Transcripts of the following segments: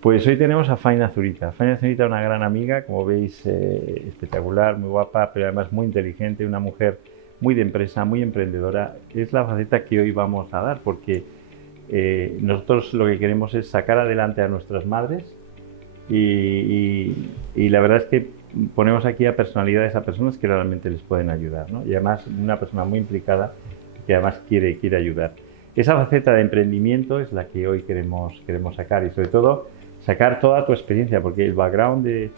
Pues hoy tenemos a Faina Zurita. Faina Zurita es una gran amiga, como veis, espectacular, muy guapa, pero además muy inteligente, una mujer muy de empresa, muy emprendedora. Es la faceta que hoy vamos a dar, porque nosotros lo que queremos es sacar adelante a nuestras madres y la verdad es que ponemos aquí a personalidades, a personas que realmente les pueden ayudar, ¿no? Y además una persona muy implicada que además quiere ayudar. Esa faceta de emprendimiento es la que hoy queremos sacar y sobre todo sacar toda tu experiencia, porque el background de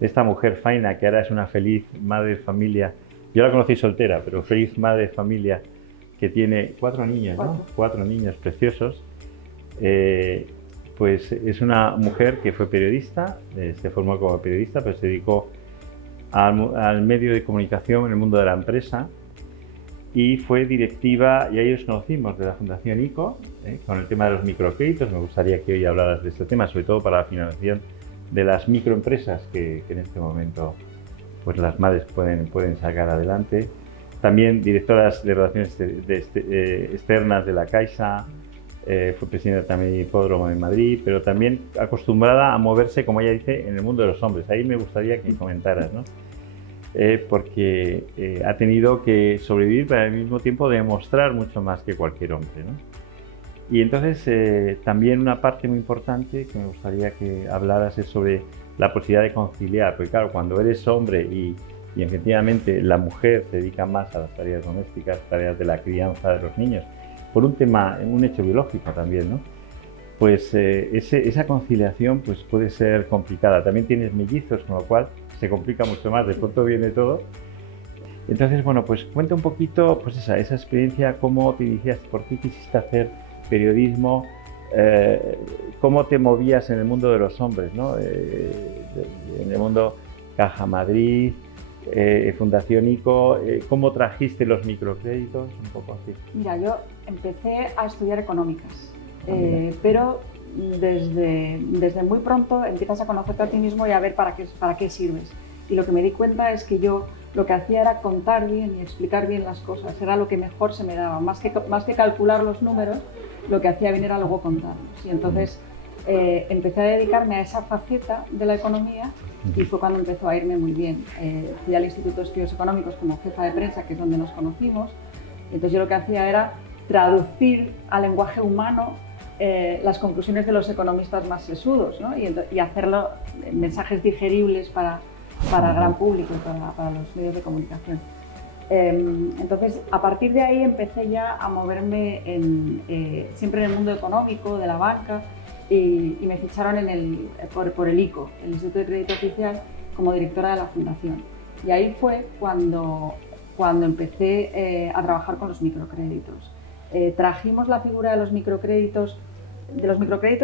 esta mujer Faina, que ahora es una feliz madre de familia, yo la conocí soltera, pero feliz madre de familia, que tiene 4 niños, ¿no? 4 niños preciosos. Eh, pues es una mujer que fue periodista, se formó como periodista, pero se dedicó al medio de comunicación en el mundo de la empresa y fue directiva, y ahí os conocimos, de la Fundación ICO, con el tema de los microcréditos. Me gustaría que hoy hablaras de este tema, sobre todo para la financiación de las microempresas que en este momento pues las madres pueden sacar adelante. También directoras de relaciones externas de la Caixa, fue presidenta también de Hipódromo en Madrid, pero también acostumbrada a moverse, como ella dice, en el mundo de los hombres. Ahí me gustaría que comentaras, ¿no? Porque ha tenido que sobrevivir, pero al mismo tiempo demostrar mucho más que cualquier hombre, ¿no? Y entonces también una parte muy importante que me gustaría que hablaras es sobre la posibilidad de conciliar, porque claro, cuando eres hombre y efectivamente la mujer se dedica más a las tareas domésticas, tareas de la crianza de los niños, por un tema, un hecho biológico también, ¿no? Pues esa conciliación pues puede ser complicada. También tienes mellizos, con lo cual se complica mucho más, de pronto viene todo. Entonces, bueno, pues cuenta un poquito pues esa experiencia, cómo te iniciaste, por qué quisiste hacer periodismo, cómo te movías en el mundo de los hombres, ¿no? En el mundo Caja Madrid, Fundación ICO, cómo trajiste los microcréditos, un poco así. Mira, yo empecé a estudiar económicas, pero desde muy pronto empiezas a conocerte a ti mismo y a ver para qué sirves. Y lo que me di cuenta es que yo lo que hacía era contar bien y explicar bien las cosas, era lo que mejor se me daba. Más que calcular los números, lo que hacía bien era luego contarlos. Y entonces empecé a dedicarme a esa faceta de la economía y fue cuando empezó a irme muy bien. Fui al Instituto de Estudios Económicos como jefa de prensa, que es donde nos conocimos. Entonces yo lo que hacía era traducir al lenguaje humano las conclusiones de los economistas más sesudos, ¿no? y hacerlo en mensajes digeribles para el gran público y para los medios de comunicación. Entonces, a partir de ahí empecé ya a moverme siempre en el mundo económico, de la banca, y me ficharon por el ICO, el Instituto de Crédito Oficial, como directora de la fundación. Y ahí fue cuando empecé a trabajar con los microcréditos. Trajimos la figura de los microcréditos,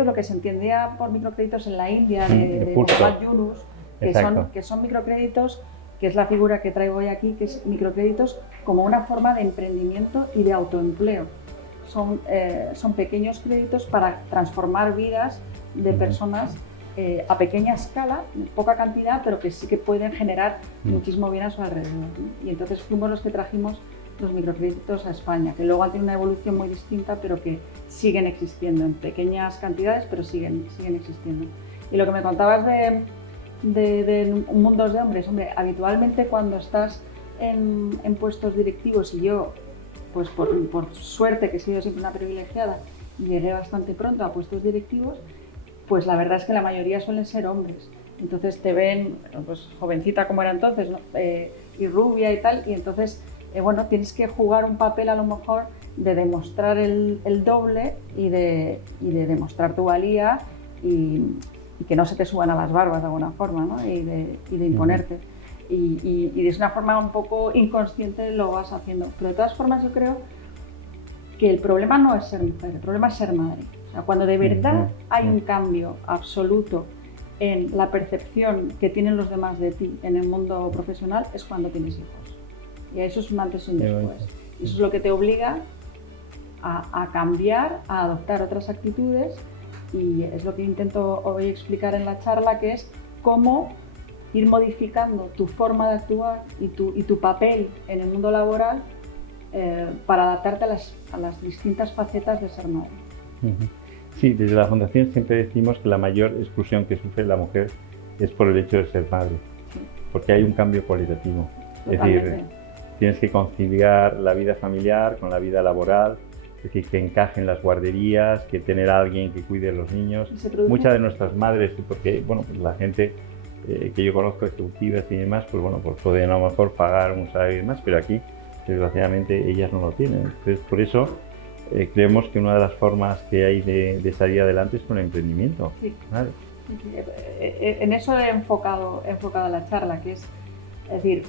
lo que se entendía por microcréditos en la India, de Mohammad Yunus, que son microcréditos, que es la figura que traigo hoy aquí, que es microcréditos como una forma de emprendimiento y de autoempleo. Son pequeños créditos para transformar vidas de personas a pequeña escala, poca cantidad, pero que sí que pueden generar muchísimo bien a su alrededor, ¿no? Y entonces fuimos los que trajimos los microcréditos a España, que luego han tenido una evolución muy distinta, pero que siguen existiendo en pequeñas cantidades, pero siguen existiendo. Y lo que me contabas de mundos de hombres, hombre, habitualmente cuando estás en puestos directivos, y yo, pues por suerte, que he sido siempre una privilegiada, llegué bastante pronto a puestos directivos, pues la verdad es que la mayoría suelen ser hombres. Entonces te ven, pues jovencita como era entonces, ¿no? Y rubia y tal, y entonces, bueno, tienes que jugar un papel a lo mejor de demostrar el doble y de demostrar tu valía y que no se te suban a las barbas de alguna forma, ¿no? y de imponerte. Y de una forma un poco inconsciente lo vas haciendo. Pero de todas formas yo creo que el problema no es ser mujer, el problema es ser madre. O sea, cuando de verdad hay un cambio absoluto en la percepción que tienen los demás de ti en el mundo profesional, es cuando tienes hijos. Y eso es un antes y un después. Y eso es lo que te obliga a cambiar, a adoptar otras actitudes, y es lo que intento hoy explicar en la charla, que es cómo ir modificando tu forma de actuar y tu papel en el mundo laboral para adaptarte a las distintas facetas de ser madre. Sí, desde la Fundación siempre decimos que la mayor exclusión que sufre la mujer es por el hecho de ser madre, Sí, porque hay un cambio cualitativo. Es totalmente. decir, tienes que conciliar la vida familiar con la vida laboral, es decir, que encajen las guarderías, que tener a alguien que cuide a los niños. Y se produce- Muchas de nuestras madres, porque bueno, pues la gente que yo conozco, ejecutivas y demás, pues bueno, pues pueden a lo mejor pagar un salario y demás, pero aquí desgraciadamente ellas no lo tienen. Entonces, por eso creemos que una de las formas que hay de salir adelante es con el emprendimiento. Sí. ¿Vale? En eso he enfocado la charla, que es decir,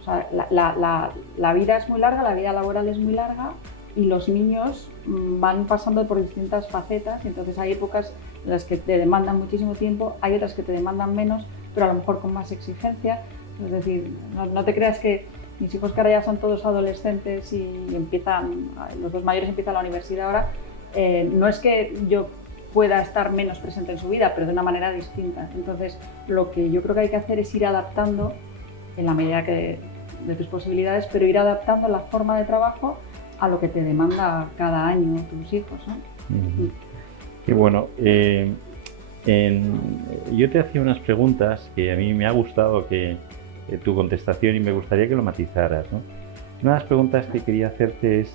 o sea, la vida es muy larga, la vida laboral es muy larga y los niños van pasando por distintas facetas, y entonces hay épocas en las que te demandan muchísimo tiempo, hay otras que te demandan menos, pero a lo mejor con más exigencia. Es decir, no te creas que mis hijos, que ahora ya son todos adolescentes y los dos mayores empiezan la universidad ahora, no es que yo pueda estar menos presente en su vida, pero de una manera distinta. Entonces, lo que yo creo que hay que hacer es ir adaptando, en la medida de tus posibilidades, pero ir adaptando la forma de trabajo a lo que te demanda cada año tus hijos, ¿no? Qué bueno. Yo te hacía unas preguntas que a mí me ha gustado tu contestación y me gustaría que lo matizaras, ¿no? Una de las preguntas que quería hacerte es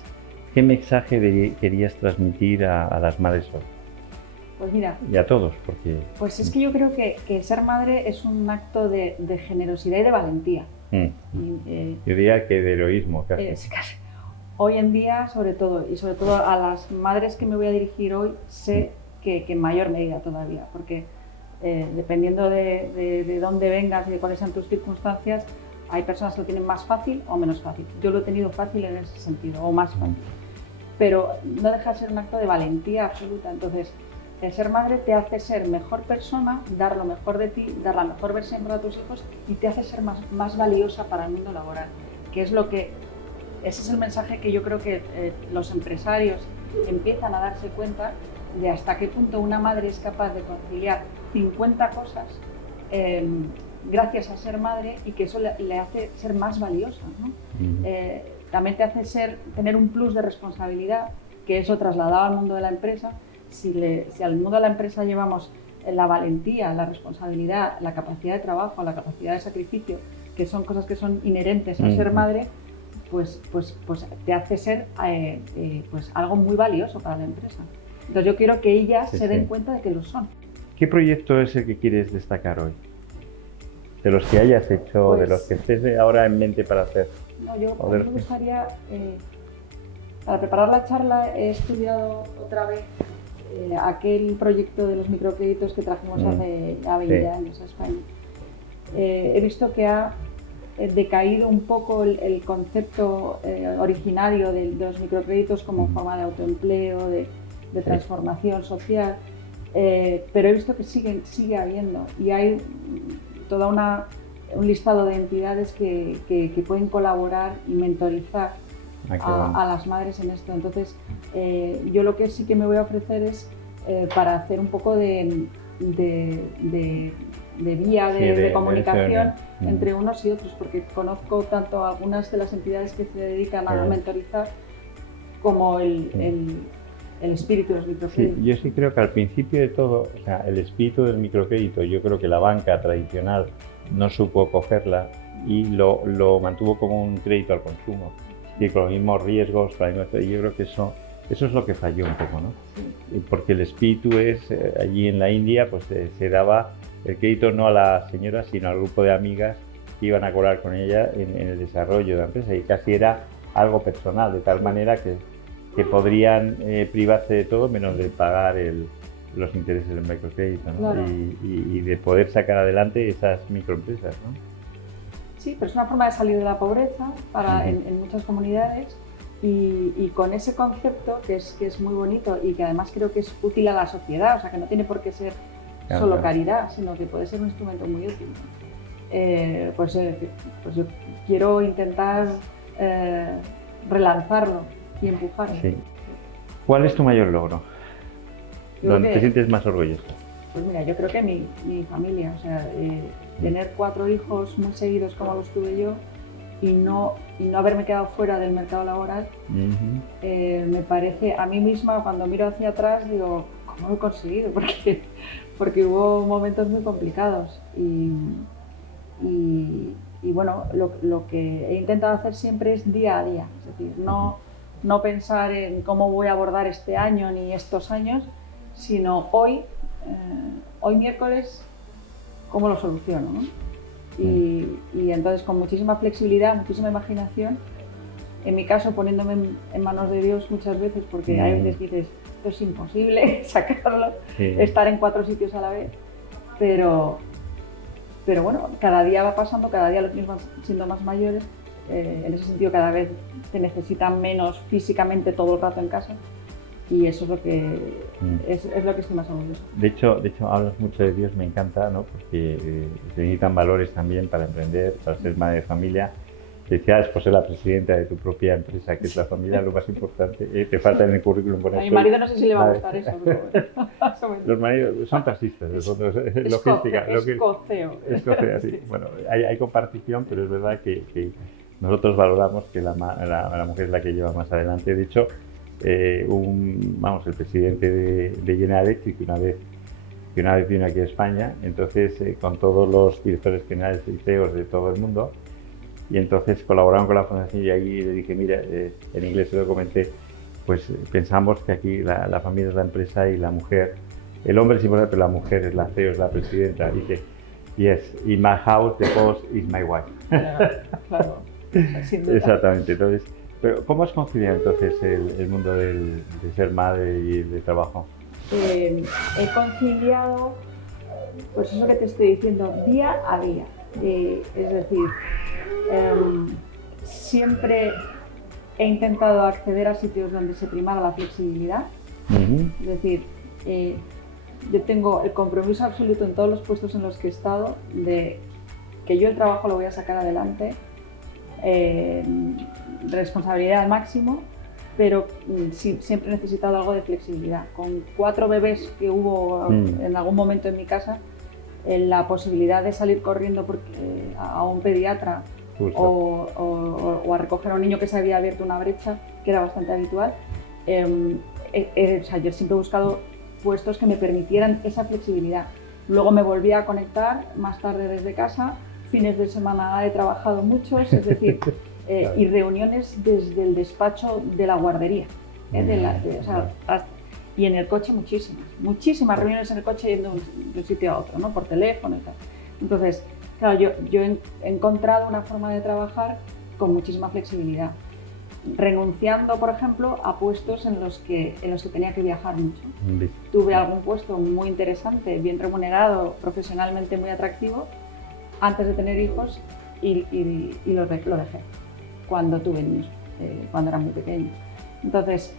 ¿qué mensaje querías transmitir a las madres hoy? Pues mira, Y a todos, porque... Pues es que yo creo que ser madre es un acto de generosidad y de valentía. Y, yo diría que de heroísmo, casi. Casi. Hoy en día, sobre todo, y sobre todo a las madres que me voy a dirigir hoy, sé que en mayor medida todavía, porque dependiendo de dónde vengas y de cuáles sean tus circunstancias, hay personas que lo tienen más fácil o menos fácil. Yo lo he tenido fácil en ese sentido, o más fácil. Pero no deja de ser un acto de valentía absoluta. Entonces, el ser madre te hace ser mejor persona, dar lo mejor de ti, dar la mejor versión para tus hijos y te hace ser más valiosa para el mundo laboral, que es ese es el mensaje que yo creo que los empresarios empiezan a darse cuenta de hasta qué punto una madre es capaz de conciliar 50 cosas gracias a ser madre, y que eso le hace ser más valiosa, ¿no? También te hace tener un plus de responsabilidad, que eso trasladado al mundo de la empresa. Si al mundo de la empresa llevamos la valentía, la responsabilidad, la capacidad de trabajo, la capacidad de sacrificio, que son cosas que son inherentes a ser madre, pues te hace ser pues algo muy valioso para la empresa. Entonces yo quiero que ellas se den cuenta de que lo son. ¿Qué proyecto es el que quieres destacar hoy? De los que hayas hecho, Pues, de los que estés ahora en mente para hacer. No, a mí me gustaría, para preparar la charla he estudiado otra vez aquel proyecto de los microcréditos que trajimos hace ya 20 años a España. He visto que ha decaído un poco el concepto originario de los microcréditos como forma de autoempleo, de transformación social, pero he visto que sigue habiendo, y hay toda un listado de entidades que pueden colaborar y mentorizar a las madres en esto. Entonces, yo lo que sí que me voy a ofrecer es para hacer un poco de vía de comunicación entre unos y otros, porque conozco tanto algunas de las entidades que se dedican a mentorizar como el espíritu de los microcréditos. Sí, yo sí creo que al principio de todo, o sea, el espíritu del microcrédito, yo creo que la banca tradicional no supo cogerla y lo mantuvo como un crédito al consumo, y con los mismos riesgos, yo creo que eso es lo que falló un poco, ¿no? Sí. Porque el espíritu es, allí en la India, pues se daba el crédito no a la señora, sino al grupo de amigas que iban a colaborar con ella en el desarrollo de la empresa, y casi era algo personal, de tal manera que podrían privarse de todo menos de pagar los intereses del microcrédito, ¿no? Claro. Y de poder sacar adelante esas microempresas, ¿no? Sí, pero es una forma de salir de la pobreza en muchas comunidades, y con ese concepto que es muy bonito y que además creo que es útil a la sociedad, o sea, que no tiene por qué ser solo caridad, sino que puede ser un instrumento muy útil. Pues yo quiero intentar relanzarlo y empujarlo. Sí. ¿Cuál es tu mayor logro? ¿Dónde te sientes más orgulloso? Pues mira, yo creo que mi familia, o sea, tener 4 hijos muy seguidos como los tuve yo, y no haberme quedado fuera del mercado laboral, me parece, a mí misma cuando miro hacia atrás digo, ¿cómo lo he conseguido? Porque hubo momentos muy complicados y bueno, lo que he intentado hacer siempre es día a día, es decir, no pensar en cómo voy a abordar este año ni estos años, sino hoy miércoles, cómo lo soluciono, ¿no? Y entonces con muchísima flexibilidad, muchísima imaginación, en mi caso poniéndome en manos de Dios muchas veces, porque hay veces que dices, esto es imposible sacarlo, estar en 4 sitios a la vez, pero bueno, cada día va pasando, cada día los niños van siendo más mayores, en ese sentido cada vez te necesitan menos físicamente todo el rato en casa. Y eso es lo que es lo que estoy más orgullosa. De hecho, hablas mucho de Dios, me encanta, ¿no? Porque se necesitan valores también para emprender, para ser madre de familia. Decías, por ser la presidenta de tu propia empresa, que es la familia, lo más importante. Te falta en el currículum poner. A mi marido no sé si le va a gustar eso. Los maridos son taxistas, de fondo, es logística. Escoceo, sí. Bueno, hay compartición, pero es verdad que nosotros valoramos que la mujer es la que lleva más adelante. De hecho, el presidente de General Electric que una vez vino aquí a España, entonces con todos los directores generales y CEOs de todo el mundo, y entonces colaboraron con la fundación y ahí le dije, mira, en inglés se lo comenté, pues pensamos que aquí la familia es la empresa y la mujer, el hombre es importante, pero la mujer es la CEO, es la presidenta. Y dice, yes, in my house the boss is my wife. Claro. Exactamente, entonces, pero ¿cómo has conciliado entonces el mundo de ser madre y de trabajo? He conciliado, pues eso que te estoy diciendo, día a día. Es decir, siempre he intentado acceder a sitios donde se primara la flexibilidad. Es decir, yo tengo el compromiso absoluto en todos los puestos en los que he estado de que yo el trabajo lo voy a sacar adelante. Responsabilidad al máximo, pero siempre he necesitado algo de flexibilidad. Con 4 bebés que hubo en algún momento en mi casa, la posibilidad de salir corriendo a un pediatra o a recoger a un niño que se había abierto una brecha, que era bastante habitual, yo siempre he buscado puestos que me permitieran esa flexibilidad. Luego me volví a conectar más tarde desde casa. Fines de semana he trabajado muchos, es decir, y reuniones desde el despacho de la guardería. Y en el coche muchísimas reuniones en el coche yendo de un sitio a otro, ¿no? Por teléfono y tal. Entonces, claro, yo he encontrado una forma de trabajar con muchísima flexibilidad, renunciando, por ejemplo, a puestos en los que tenía que viajar mucho. Tuve algún puesto muy interesante, bien remunerado, profesionalmente muy atractivo, antes de tener hijos y lo dejé cuando tuve niños, cuando eran muy pequeños. Entonces,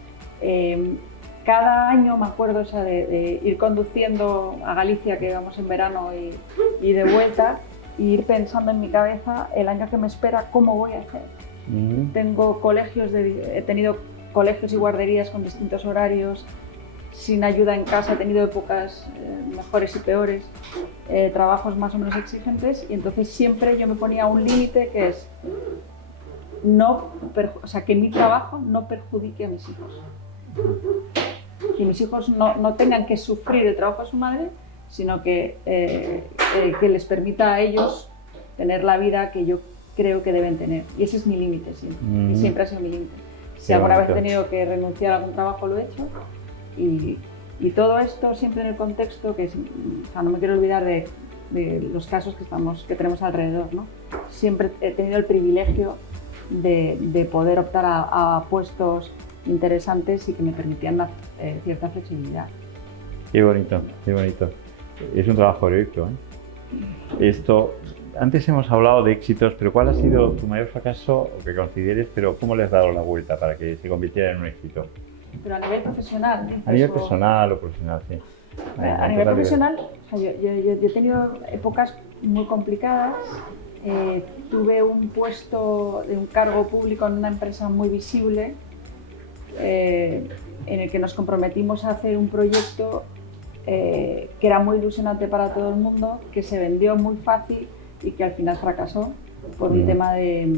cada año me acuerdo de ir conduciendo a Galicia, que íbamos en verano, y de vuelta, y ir pensando en mi cabeza el año que me espera, cómo voy a hacer. He tenido colegios y guarderías con distintos horarios, sin ayuda en casa, he tenido épocas mejores y peores, trabajos más o menos exigentes, y entonces siempre yo me ponía un límite que es que mi trabajo no perjudique a mis hijos. Que mis hijos no tengan que sufrir el trabajo de su madre, sino que les permita a ellos tener la vida que yo creo que deben tener. Y ese es mi límite siempre, y siempre ha sido mi límite. Si alguna vez he tenido que renunciar a algún trabajo, lo he hecho. Y todo esto siempre en el contexto que no me quiero olvidar de los casos que tenemos alrededor, ¿no? Siempre he tenido el privilegio de poder optar a puestos interesantes y que me permitían cierta flexibilidad. Qué bonito, qué bonito. Es un trabajo heroico, Antes hemos hablado de éxitos, pero ¿cuál ha sido tu mayor fracaso o que consideres, pero cómo le has dado la vuelta para que se convirtiera en un éxito? Pero a nivel profesional. A nivel personal o profesional, sí. A nivel profesional, yo he tenido épocas muy complicadas. Tuve un puesto de un cargo público en una empresa muy visible, en el que nos comprometimos a hacer un proyecto que era muy ilusionante para todo el mundo, que se vendió muy fácil y que al final fracasó por el tema de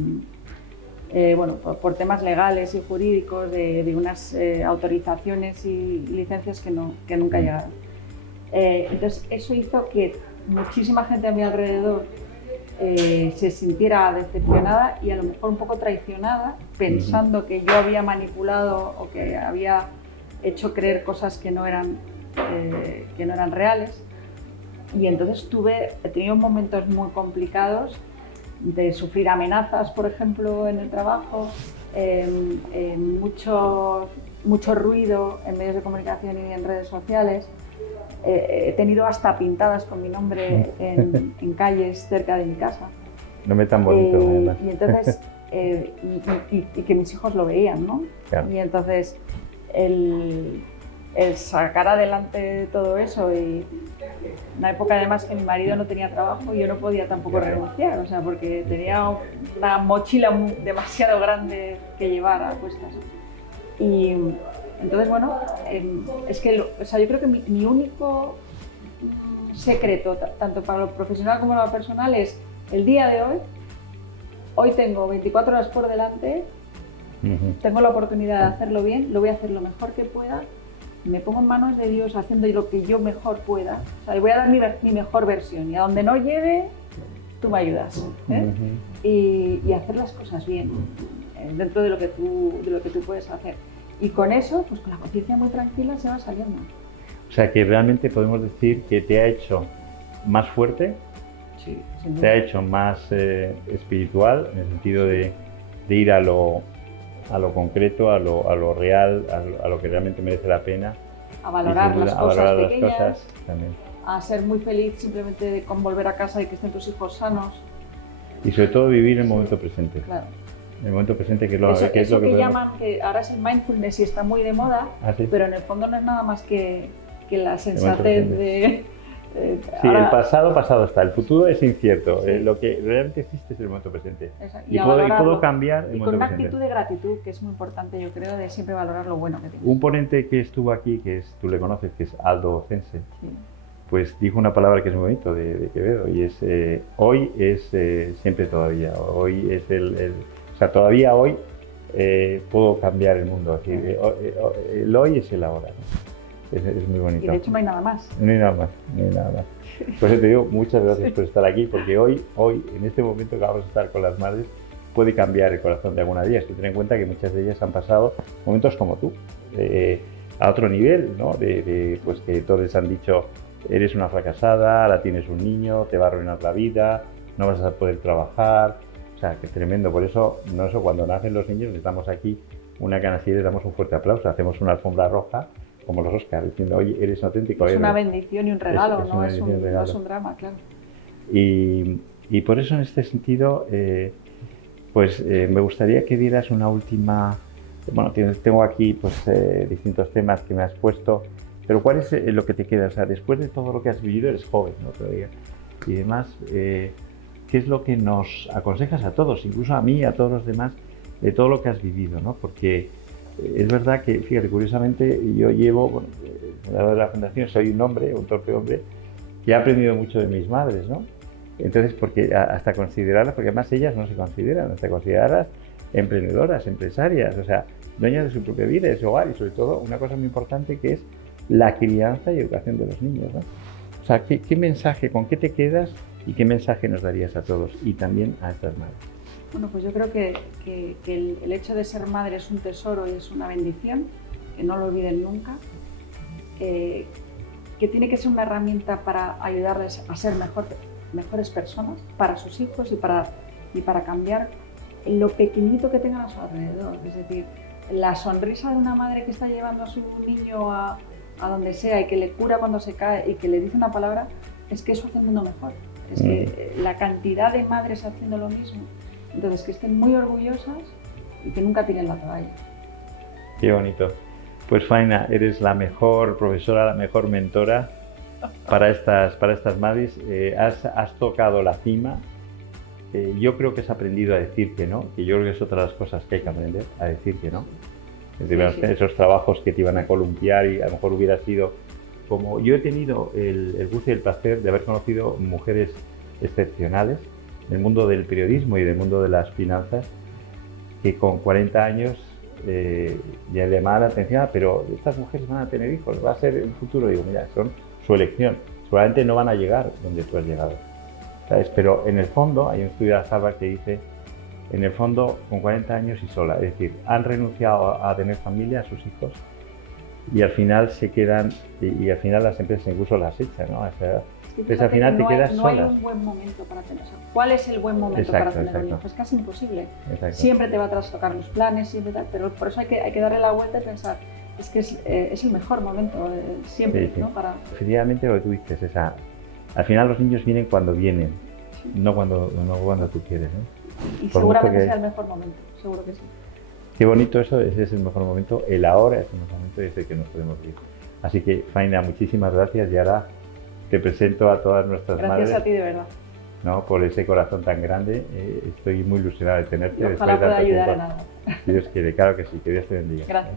bueno, por temas legales y jurídicos de unas autorizaciones y licencias que nunca llegaron. Entonces eso hizo que muchísima gente a mi alrededor se sintiera decepcionada y a lo mejor un poco traicionada, pensando que yo había manipulado o que había hecho creer cosas que no eran reales. Y entonces he tenido momentos muy complicados de sufrir amenazas, por ejemplo, en el trabajo, mucho ruido en medios de comunicación y en redes sociales. He tenido hasta pintadas con mi nombre en calles cerca de mi casa. No me tan bonito, además. Y entonces, y que mis hijos lo veían, ¿no? Claro. Y entonces, el sacar adelante todo eso, y una época además que mi marido no tenía trabajo y yo no podía tampoco renunciar, o sea, porque tenía una mochila demasiado grande que llevar a cuestas. Y entonces, bueno, es que o sea, yo creo que mi único secreto, tanto para lo profesional como para lo personal, es el día de hoy. Hoy tengo 24 horas por delante, tengo la oportunidad de hacerlo bien, lo voy a hacer lo mejor que pueda, me pongo en manos de Dios haciendo lo que yo mejor pueda, o sea, voy a dar mi mejor versión, y a donde no llegue, tú me ayudas, y hacer las cosas bien, dentro de lo que tú puedes hacer. Y con eso, pues con la conciencia muy tranquila, se va saliendo. O sea, que realmente podemos decir que te ha hecho más fuerte, sí, te ha hecho más espiritual, en el sentido de ir a lo concreto, a lo real, a lo que realmente merece la pena. A valorar las cosas pequeñas, también. A ser muy feliz simplemente con volver a casa y que estén tus hijos sanos. Y sobre todo vivir el momento presente. Claro. El momento presente, que es lo que llaman, que ahora es el mindfulness y está muy de moda, ¿sí? Pero en el fondo no es nada más que la sensatez de... Sí, ahora, el pasado está, el futuro es incierto, sí. Lo que realmente existe es el momento presente. Y puedo cambiar el momento presente. Y con una actitud de gratitud, que es muy importante, yo creo, de siempre valorar lo bueno que tienes. Un ponente que estuvo aquí, tú le conoces, que es Aldo Cense, pues dijo una palabra que es muy bonito de Quevedo, y es hoy es siempre todavía, hoy es o sea, todavía hoy puedo cambiar el mundo, es decir, el hoy es el ahora, ¿no? Es muy bonito. Y de hecho no hay nada más. No hay nada más. Por eso te digo, muchas gracias por estar aquí, porque hoy, en este momento que vamos a estar con las madres, puede cambiar el corazón de alguna de ellas. Ten en cuenta que muchas de ellas han pasado momentos como tú, a otro nivel, ¿no? Pues que todos les han dicho, eres una fracasada, ahora tienes un niño, te va a arruinar la vida, no vas a poder trabajar. O sea, que tremendo. Por eso, cuando nacen los niños, estamos aquí una canasilla y les damos un fuerte aplauso, hacemos una alfombra roja, como los Oscars, diciendo, oye, eres un auténtico héroe. Es una bendición y un regalo, no es un drama, claro. Y por eso, en este sentido, me gustaría que dieras una última... Bueno, tengo aquí pues, distintos temas que me has puesto, pero ¿cuál es lo que te queda? O sea, después de todo lo que has vivido, eres joven, ¿no? Todavía. Y además, ¿qué es lo que nos aconsejas a todos, incluso a mí y a todos los demás, de todo lo que has vivido, ¿no? Porque es verdad que, fíjate, curiosamente, yo llevo, fundador de la fundación, soy un torpe hombre, que ha aprendido mucho de mis madres, ¿no? Entonces, porque hasta considerarlas, porque además ellas no se consideran, hasta considerarlas emprendedoras, empresarias, o sea, dueñas de su propia vida, de su hogar, y sobre todo una cosa muy importante que es la crianza y educación de los niños, ¿no? O sea, ¿qué mensaje, con qué te quedas y qué mensaje nos darías a todos y también a estas madres? Bueno, pues yo creo que el hecho de ser madre es un tesoro y es una bendición, que no lo olviden nunca, que tiene que ser una herramienta para ayudarles a ser mejores personas para sus hijos y para cambiar lo pequeñito que tengan a su alrededor. Es decir, la sonrisa de una madre que está llevando a su niño a donde sea y que le cura cuando se cae y que le dice una palabra, es que eso hace el mundo mejor. Es que la cantidad de madres haciendo lo mismo, entonces que estén muy orgullosas y que nunca tiren la toalla. Qué bonito. Pues Faina, eres la mejor profesora, la mejor mentora para estas madres. Has tocado la cima. Yo creo que has aprendido a decir que no, que yo creo que es otra de las cosas que hay que aprender, a decir que no. Es decir, esos trabajos que te iban a columpiar y a lo mejor hubiera sido como... Yo he tenido el gusto y el placer de haber conocido mujeres excepcionales en el mundo del periodismo y del mundo de las finanzas, que con 40 años ya le llama la atención, pero estas mujeres van a tener hijos, va a ser el futuro. Digo, mira, son su elección, seguramente no van a llegar donde tú has llegado, ¿sabes? Pero en el fondo, hay un estudio de Harvard que dice, en el fondo, con 40 años y sola, es decir, han renunciado a tener familia, a sus hijos, y al final se quedan, y al final las empresas incluso las echan, ¿no? A esa edad. Entonces al final te quedas no sola. No hay un buen momento para tener eso. ¿Cuál es el buen momento para tener un hijo? Es casi imposible. Exacto. Siempre te va a trastocar los planes, siempre tal, pero por eso hay que darle la vuelta y pensar, es que es el mejor momento, siempre, Sí, sí. ¿no? Para... Efectivamente lo que tú dices, al final los niños vienen cuando vienen, sí. no cuando tú quieres, ¿no? Y seguramente sea el mejor momento, seguro que sí. Qué bonito eso, ese es el mejor momento, el ahora es el mejor momento y es el que nos podemos vivir. Así que, Faina, muchísimas gracias y ahora te presento a todas nuestras madres. Gracias a ti, de verdad. ¿No? Por ese corazón tan grande, estoy muy ilusionada de tenerte. Y ojalá pueda ayudar en algo. Si Dios quiere, claro que sí, que Dios te bendiga. Gracias.